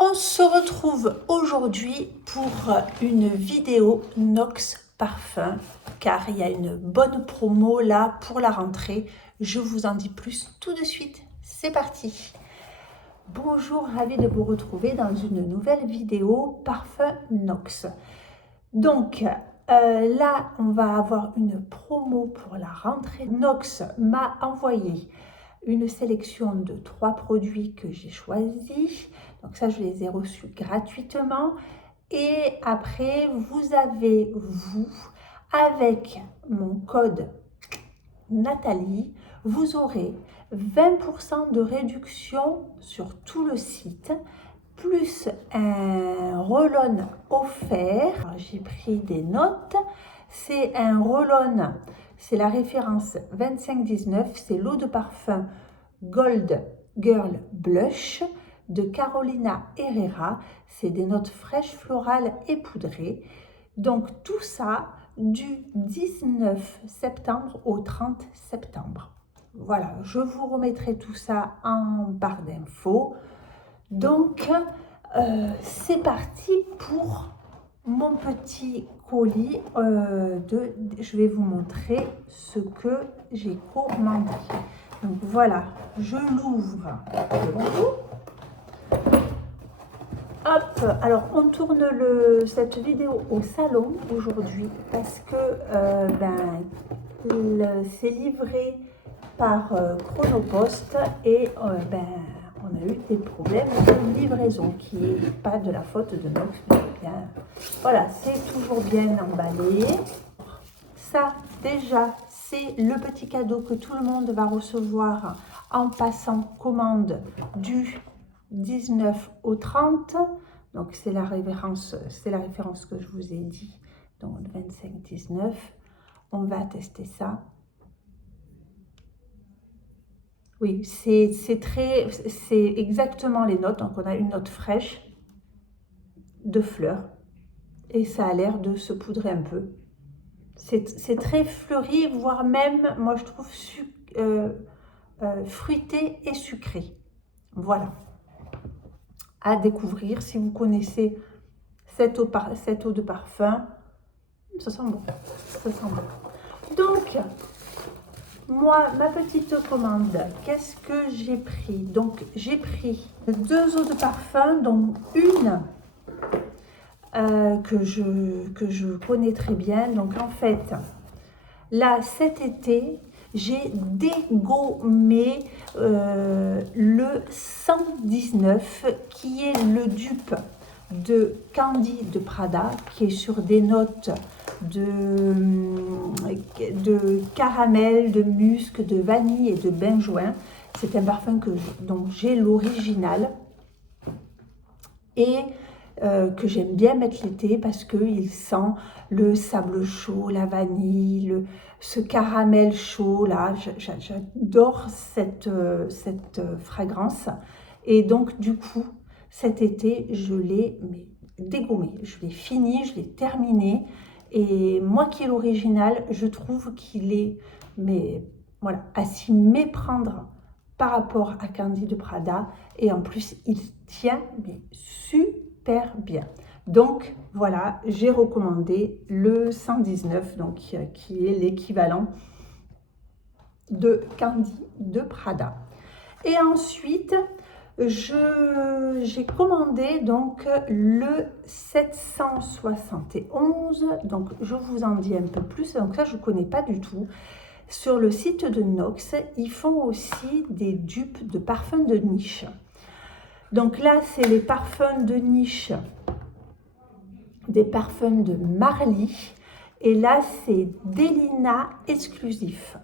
On se retrouve aujourd'hui pour une vidéo Nox Parfum car il y a une bonne promo là pour la rentrée. Je vous en dis plus tout de suite. C'est parti. Bonjour, ravi de vous retrouver dans une nouvelle vidéo Parfum Nox. Donc là, on va avoir une promo pour la rentrée. Nox m'a envoyé une sélection de 3 produits que j'ai choisis. Donc ça, je les ai reçus gratuitement. Et après, vous avez, avec mon code Nathalie, vous aurez 20% de réduction sur tout le site, plus un roll-on offert. J'ai pris des notes. C'est un roll-on, c'est la référence 2519, c'est l'eau de parfum Gold Girl Blush de Carolina Herrera. C'est des notes fraîches, florales et poudrées. Donc tout ça du 19 septembre au 30 septembre. Voilà, je vous remettrai tout ça en barre d'infos. Donc, c'est parti pour mon petit colis. Je vais vous montrer ce que j'ai commandé. Donc voilà, je l'ouvre. Hop, alors on tourne cette vidéo au salon aujourd'hui parce que c'est livré par Chronopost et on a eu des problèmes de livraison qui n'est pas de la faute de Nox, mais bien. Voilà, c'est toujours bien emballé. Ça, déjà, c'est le petit cadeau que tout le monde va recevoir en passant commande du 19 au 30. Donc, c'est la référence que je vous ai dit. Donc, 25-19. On va tester ça. Oui, c'est exactement les notes. Donc, on a une note fraîche de fleurs et ça a l'air de se poudrer un peu. C'est très fleuri, voire même, moi je trouve, fruité et sucré. Voilà. À découvrir si vous connaissez cette eau de parfum. Ça sent bon. Ça sent bon. Donc, moi, ma petite commande, qu'est-ce que j'ai pris? Donc, j'ai pris 2 eaux de parfum, dont une que je connais très bien. Donc, en fait, là, cet été, j'ai dégommé le 119, qui est le dupe de Candy de Prada, qui est sur des notes de caramel, de musc, de vanille et de benjoin. C'est un parfum dont j'ai l'original et que j'aime bien mettre l'été parce qu'il sent le sable chaud, la vanille, ce caramel chaud là. J'adore cette fragrance. Et donc du coup, cet été, je l'ai dégommé. Je l'ai fini, je l'ai terminé. Et moi qui ai l'original, je trouve qu'il est, voilà, à s'y méprendre par rapport à Candy de Prada. Et en plus, il tient super bien. Donc voilà, j'ai recommandé le 119, donc qui est l'équivalent de Candy de Prada. Et ensuite, j'ai commandé donc le 771. Donc je vous en dis un peu plus. Donc ça, je ne connais pas du tout. Sur le site de Nox, ils font aussi des dupes de parfums de niche. Donc là, c'est les parfums de niche, des parfums de Marly. Et là, c'est Delina exclusif.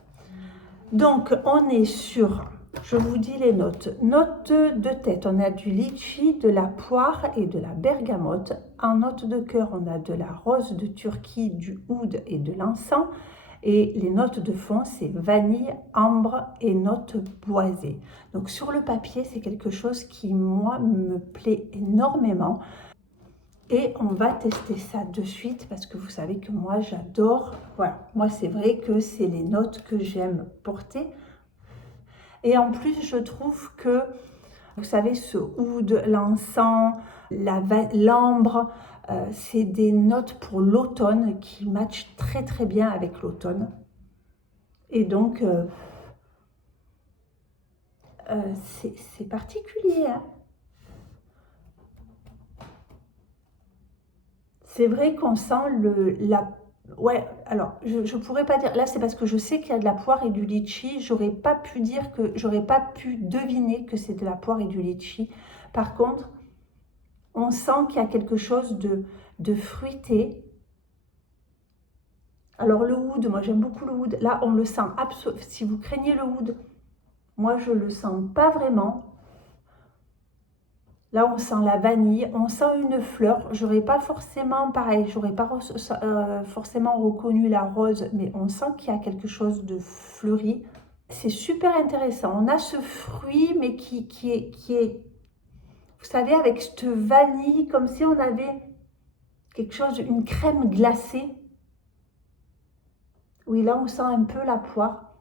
Donc, on est sur, je vous dis les notes. Notes de tête, on a du litchi, de la poire et de la bergamote. En note de cœur, on a de la rose de Turquie, du oud et de l'encens. Et les notes de fond, c'est vanille, ambre et notes boisées. Donc sur le papier, c'est quelque chose qui, moi, me plaît énormément. Et on va tester ça de suite parce que vous savez que moi, j'adore. Voilà, moi, c'est vrai que c'est les notes que j'aime porter. Et en plus, je trouve que Vous savez, ce oud, l'encens, l'ambre, c'est des notes pour l'automne qui matchent très très bien avec l'automne. Et donc, c'est particulier, hein. C'est vrai qu'on sent ouais, alors, je pourrais pas dire... Là, c'est parce que je sais qu'il y a de la poire et du litchi. J'aurais pas pu dire que... J'aurais pas pu deviner que c'est de la poire et du litchi. Par contre, on sent qu'il y a quelque chose de fruité. Alors, le oud, moi, j'aime beaucoup le oud. Là, on le sent absolument... Si vous craignez le oud, moi, je le sens pas vraiment. Là, on sent la vanille, on sent une fleur. J'aurais pas forcément, pareil, j'aurais pas forcément reconnu la rose, mais on sent qu'il y a quelque chose de fleuri. C'est super intéressant. On a ce fruit, mais qui est, vous savez, avec cette vanille, comme si on avait quelque chose, une crème glacée. Oui, là, on sent un peu la poire.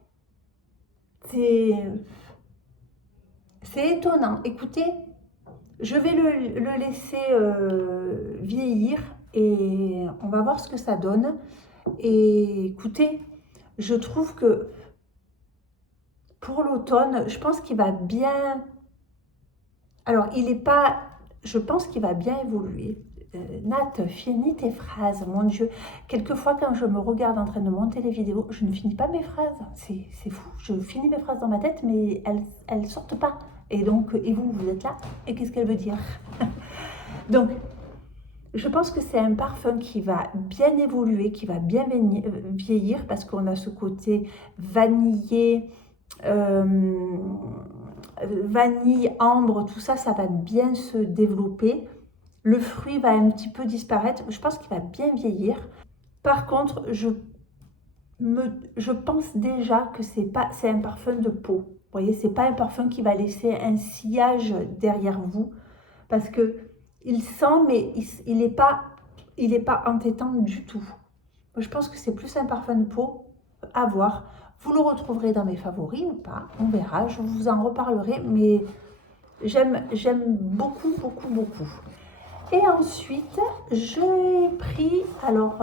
C'est étonnant. Écoutez, je vais le laisser vieillir et on va voir ce que ça donne. Et écoutez, je trouve que pour l'automne, je pense qu'il va bien... Alors, il n'est pas... Je pense qu'il va bien évoluer. Nat, finis tes phrases, mon Dieu. Quelquefois, quand je me regarde en train de monter les vidéos, je ne finis pas mes phrases. C'est fou. Je finis mes phrases dans ma tête, mais elles ne sortent pas. Et donc, et vous, vous êtes là. Et qu'est-ce qu'elle veut dire? Donc, je pense que c'est un parfum qui va bien évoluer, qui va bien vieillir, parce qu'on a ce côté vanillé, vanille, ambre, tout ça, ça va bien se développer. Le fruit va un petit peu disparaître. Je pense qu'il va bien vieillir. Par contre, je pense déjà que c'est un parfum de peau. Vous voyez, c'est pas un parfum qui va laisser un sillage derrière vous, parce que il sent, mais il n'est pas entêtant du tout. Je pense que c'est plus un parfum de peau à voir. Vous le retrouverez dans mes favoris ou pas, on verra. Je vous en reparlerai, mais j'aime beaucoup, beaucoup, beaucoup. Et ensuite, j'ai pris, alors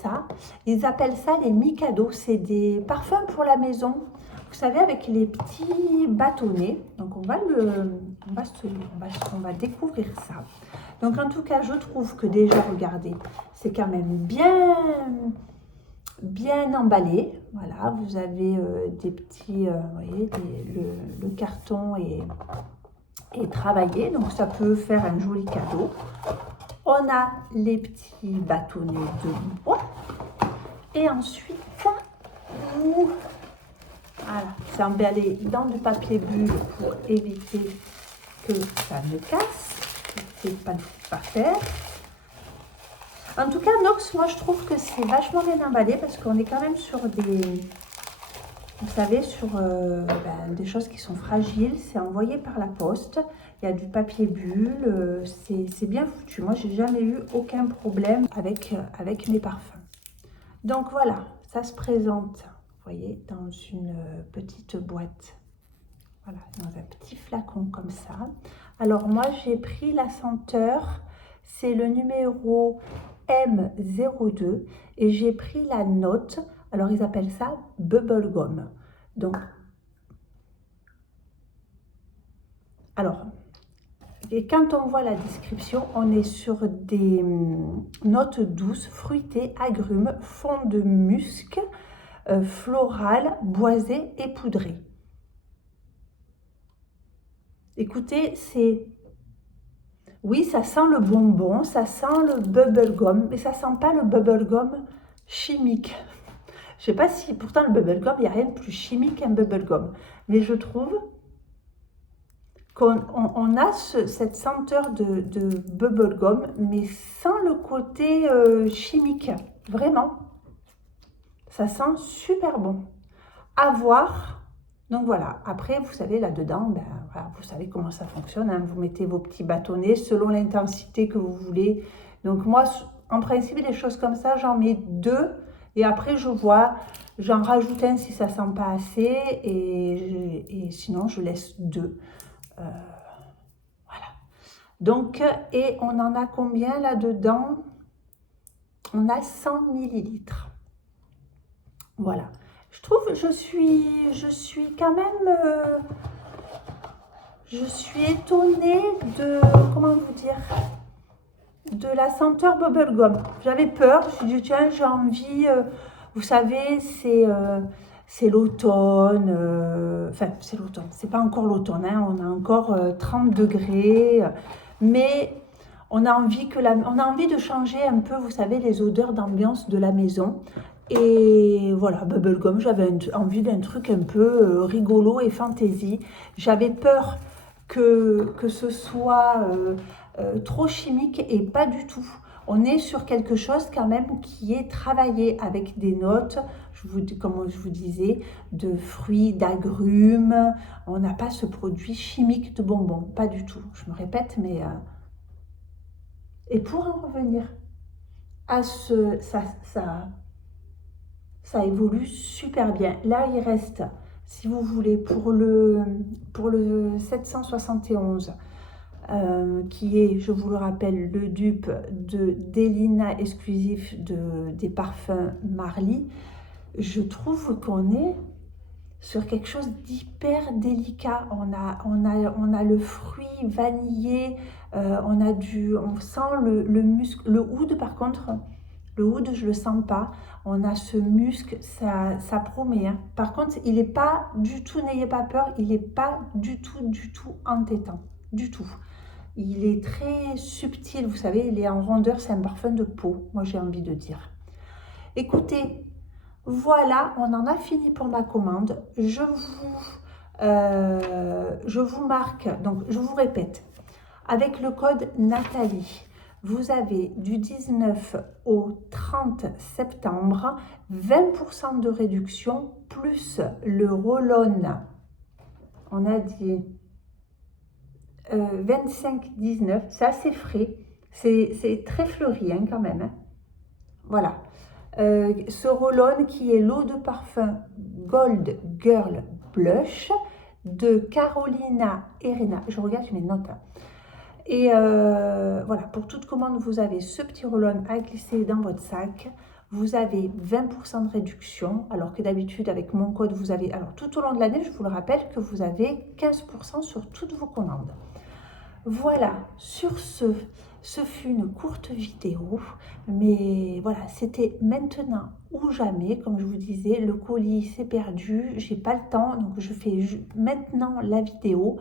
ça, ils appellent ça les Mikado, c'est des parfums pour la maison, vous savez, avec les petits bâtonnets. Donc on va découvrir ça. Donc en tout cas, je trouve que déjà, regardez, c'est quand même bien emballé. Voilà, vous avez des petits, vous voyez, le carton est travaillé, donc ça peut faire un joli cadeau. On a les petits bâtonnets de bois et ensuite voilà, c'est emballé dans du papier bulle pour éviter que ça ne casse. C'est pas faire. En tout cas, Nox, moi je trouve que c'est vachement bien emballé, parce qu'on est quand même sur des... Vous savez, sur des choses qui sont fragiles, c'est envoyé par la poste. Il y a du papier bulle, c'est bien foutu. Moi, j'ai jamais eu aucun problème avec mes parfums. Donc voilà, ça se présente, vous voyez, dans une petite boîte. Voilà, dans un petit flacon comme ça. Alors moi, j'ai pris la senteur, c'est le numéro M02, et j'ai pris la note. Alors, ils appellent ça bubblegum. Donc, alors, et quand on voit la description, on est sur des notes douces, fruitées, agrumes, fond de musc, floral, boisé et poudré. Écoutez, oui, ça sent le bonbon, ça sent le bubblegum, mais ça sent pas le bubblegum chimique. Je sais pas si, pourtant le bubblegum, il n'y a rien de plus chimique qu'un bubblegum. Mais je trouve qu'on a cette senteur de bubblegum, mais sans le côté chimique. Vraiment. Ça sent super bon. À voir. Donc voilà. Après, vous savez, là-dedans, ben, voilà, vous savez comment ça fonctionne, hein. Vous mettez vos petits bâtonnets selon l'intensité que vous voulez. Donc moi, en principe, des choses comme ça, j'en mets 2. Et après, je vois, j'en rajoute un si ça ne sent pas assez, et sinon, je laisse 2. Voilà. Donc, et on en a combien là-dedans? On a 100 millilitres. Voilà. Je trouve, je suis quand même, je suis étonnée de, comment vous dire, de la senteur bubblegum. J'avais peur, je me suis dit, tiens, j'ai envie, vous savez, c'est l'automne, enfin, c'est l'automne, c'est pas encore l'automne, hein, on a encore 30 degrés, mais on a envie on a envie de changer un peu, vous savez, les odeurs d'ambiance de la maison. Et voilà, bubblegum, j'avais envie d'un truc un peu rigolo et fantaisie. J'avais peur que ce soit trop chimique et pas du tout. On est sur quelque chose quand même qui est travaillé avec des notes, comme je vous disais, de fruits, d'agrumes. On n'a pas ce produit chimique de bonbons, pas du tout. Je me répète, mais... Et pour en revenir à ça évolue super bien. Là, il reste, si vous voulez, pour le 771, qui est, je vous le rappelle, le dupe de Delina exclusif des parfums Marly, je trouve qu'on est sur quelque chose d'hyper délicat. On a le fruit vanillé, on sent le muscle, le oud par contre. Le oud, je ne le sens pas. On a ce muscle, ça promet. Hein. Par contre, il n'est pas du tout, n'ayez pas peur, il n'est pas du tout entêtant. Du tout. Il est très subtil, vous savez, il est en rondeur, c'est un parfum de peau, moi j'ai envie de dire. Écoutez, voilà, on en a fini pour ma commande. Je vous marque, donc je vous répète, avec le code Nathalie, vous avez du 19 au 30 septembre 20% de réduction plus le roll-on. On a dit 25,19. C'est assez frais. C'est très fleuri hein, quand même. Hein. Voilà. Ce roll-on qui est l'eau de parfum Gold Girl Blush de Carolina Herrera. Je regarde mes notes. Hein. Et voilà, pour toute commande, vous avez ce petit roll-on à glisser dans votre sac. Vous avez 20% de réduction, alors que d'habitude, avec mon code, vous avez... Alors, tout au long de l'année, je vous le rappelle que vous avez 15% sur toutes vos commandes. Voilà, sur ce fut une courte vidéo, mais voilà, c'était maintenant ou jamais, comme je vous disais, le colis s'est perdu, j'ai pas le temps, donc je fais maintenant la vidéo.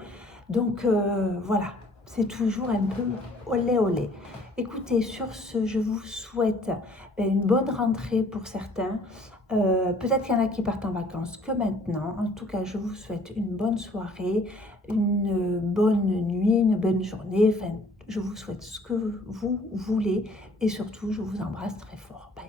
Donc voilà, c'est toujours un peu olé olé. Écoutez, sur ce, je vous souhaite une bonne rentrée pour certains. Peut-être qu'il y en a qui partent en vacances que maintenant. En tout cas, je vous souhaite une bonne soirée, une bonne nuit, une bonne journée. Enfin, je vous souhaite ce que vous voulez et surtout, je vous embrasse très fort. Bye.